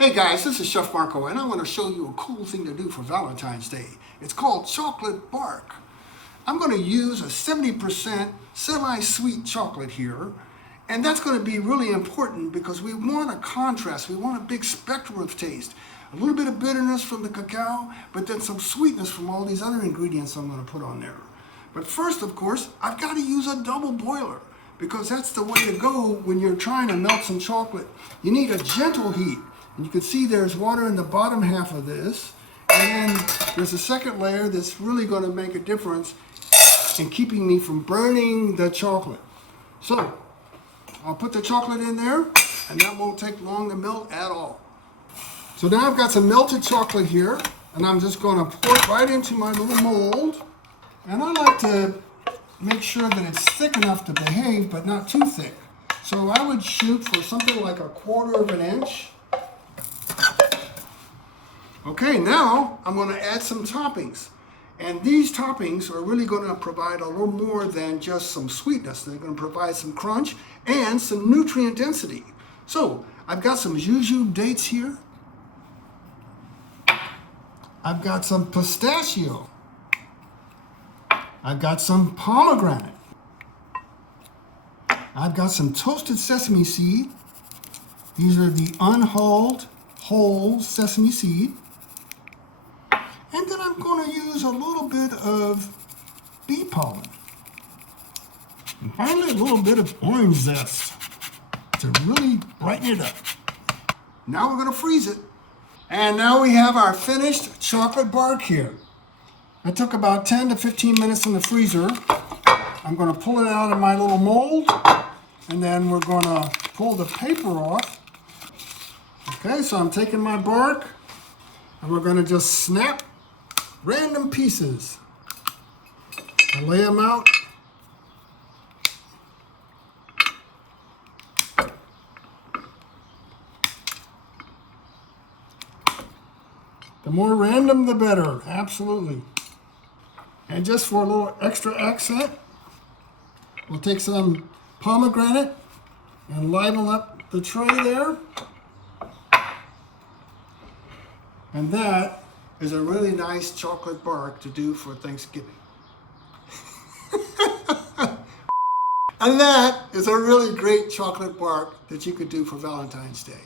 Hey guys, this is Chef Marko, and I want to show you a cool thing to do for Valentine's Day. It's called chocolate bark. I'm going to use a 70% semi-sweet chocolate here, and that's going to be really important because we want a contrast. We want a big spectrum of taste. A little bit of bitterness from the cacao, but then some sweetness from all these other ingredients I'm going to put on there. But first, of course, I've got to use a double boiler because that's the way to go when you're trying to melt some chocolate. You need a gentle heat. And you can see there's water in the bottom half of this. And then there's a second layer that's really going to make a difference in keeping me from burning the chocolate. So I'll put the chocolate in there, and that won't take long to melt at all. So now I've got some melted chocolate here, and I'm just going to pour it right into my little mold. And I like to make sure that it's thick enough to behave, but not too thick. So I would shoot for something like 1/4 of an inch. Okay, now I'm going to add some toppings. And these toppings are really going to provide a little more than just some sweetness. They're going to provide some crunch and some nutrient density. So I've got some juju dates here. I've got some pistachio. I've got some pomegranate. I've got some toasted sesame seed. These are the unhulled whole sesame seed. And then I'm going to use a little bit of bee pollen. And finally, a little bit of orange zest to really brighten it up. Now we're going to freeze it. And now we have our finished chocolate bark here. It took about 10 to 15 minutes in the freezer. I'm going to pull it out of my little mold, and then we're going to pull the paper off. Okay, so I'm taking my bark, and we're going to just snap random pieces and lay them out. The more random, the better, absolutely. And just for a little extra accent, we'll take some pomegranate and line up the tray there. And that is a really nice chocolate bark to do for Thanksgiving. And that is a really great chocolate bark that you could do for Valentine's Day.